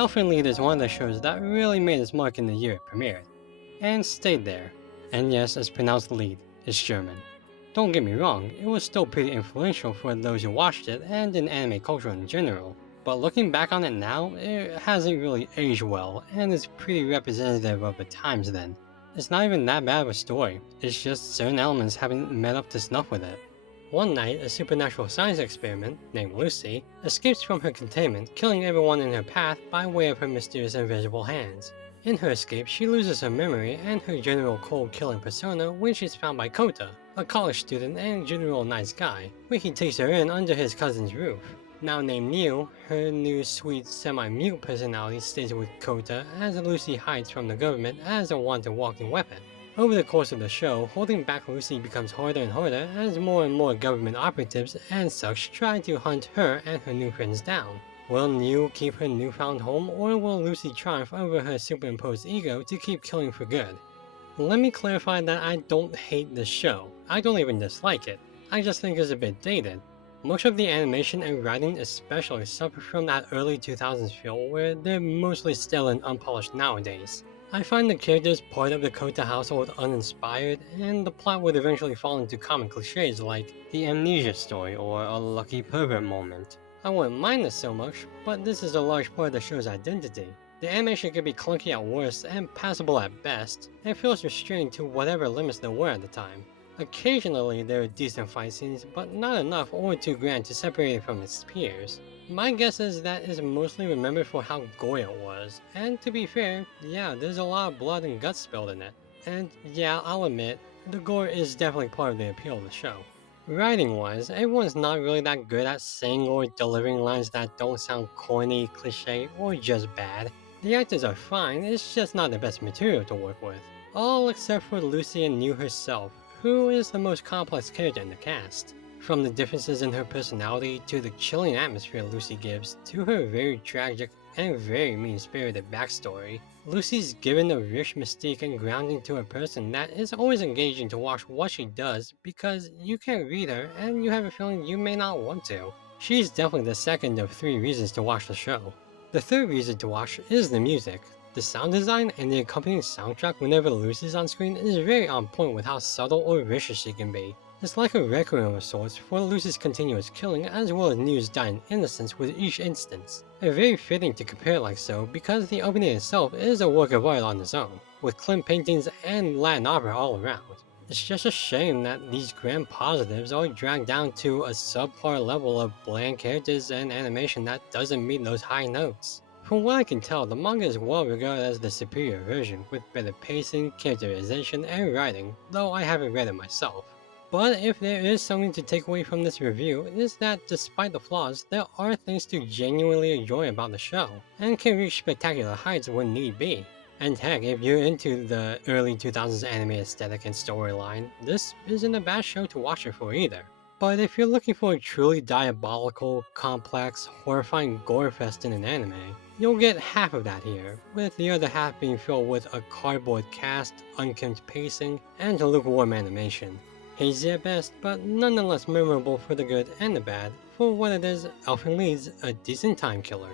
Elfen Lied is one of the shows that really made its mark in the year it premiered, and stayed there. And yes, it's pronounced Lied, it's German. Don't get me wrong, it was still pretty influential for those who watched it and in anime culture in general, but looking back on it now, it hasn't really aged well and is pretty representative of the times then. It's not even that bad of a story, it's just certain elements haven't met up to snuff with it. One night, a supernatural science experiment, named Lucy, escapes from her containment, killing everyone in her path by way of her mysterious invisible hands. In her escape, she loses her memory and her general cold-killing persona when she's found by Kota, a college student and general nice guy, where he takes her in under his cousin's roof. Now named Neil, her new sweet semi-mute personality stays with Kota as Lucy hides from the government as a wanted walking weapon. Over the course of the show, holding back Lucy becomes harder and harder as more and more government operatives and such try to hunt her and her new friends down. Will Neil keep her newfound home, or will Lucy triumph over her superimposed ego to keep killing for good? Let me clarify that I don't hate this show. I don't even dislike it. I just think it's a bit dated. Most of the animation and writing especially suffer from that early 2000s feel where they're mostly stale and unpolished nowadays. I find the characters part of the Kota household uninspired, and the plot would eventually fall into common cliches like the amnesia story or a lucky pervert moment. I wouldn't mind this so much, but this is a large part of the show's identity. The animation can be clunky at worst and passable at best, and feels restrained to whatever limits there were at the time. Occasionally there are decent fight scenes, but not enough or too grand to separate it from its peers. My guess is that it's mostly remembered for how gory it was, and to be fair, yeah, there's a lot of blood and guts spilled in it. And yeah, I'll admit, the gore is definitely part of the appeal of the show. Writing-wise, everyone's not really that good at saying or delivering lines that don't sound corny, cliche, or just bad. The actors are fine, it's just not the best material to work with. All except for Lucy and New herself, who is the most complex character in the cast. From the differences in her personality, to the chilling atmosphere Lucy gives, to her very tragic and very mean-spirited backstory, Lucy's given a rich mystique and grounding to her person that is always engaging to watch what she does because you can read her and you have a feeling you may not want to. She's definitely the second of 3 reasons to watch the show. The third reason to watch is the music. The sound design and the accompanying soundtrack whenever Lucy's on screen is very on point with how subtle or vicious she can be. It's like a requiem of sorts for Lucy's continuous killing as well as New's dying innocence with each instance. And very fitting to compare like so because the opening itself is a work of art on its own, with Klimt paintings and Latin opera all around. It's just a shame that these grand positives are dragged down to a subpar level of bland characters and animation that doesn't meet those high notes. From what I can tell, the manga is well regarded as the superior version, with better pacing, characterization, and writing, though I haven't read it myself. But if there is something to take away from this review, it is that despite the flaws, there are things to genuinely enjoy about the show, and can reach spectacular heights when need be. And heck, if you're into the early 2000s anime aesthetic and storyline, this isn't a bad show to watch it for either. But if you're looking for a truly diabolical, complex, horrifying gore fest in an anime, you'll get half of that here, with the other half being filled with a cardboard cast, unkempt pacing, and lukewarm animation. Hazy at best, but nonetheless memorable for the good and the bad. For what it is, Elfen Lied's a decent time killer.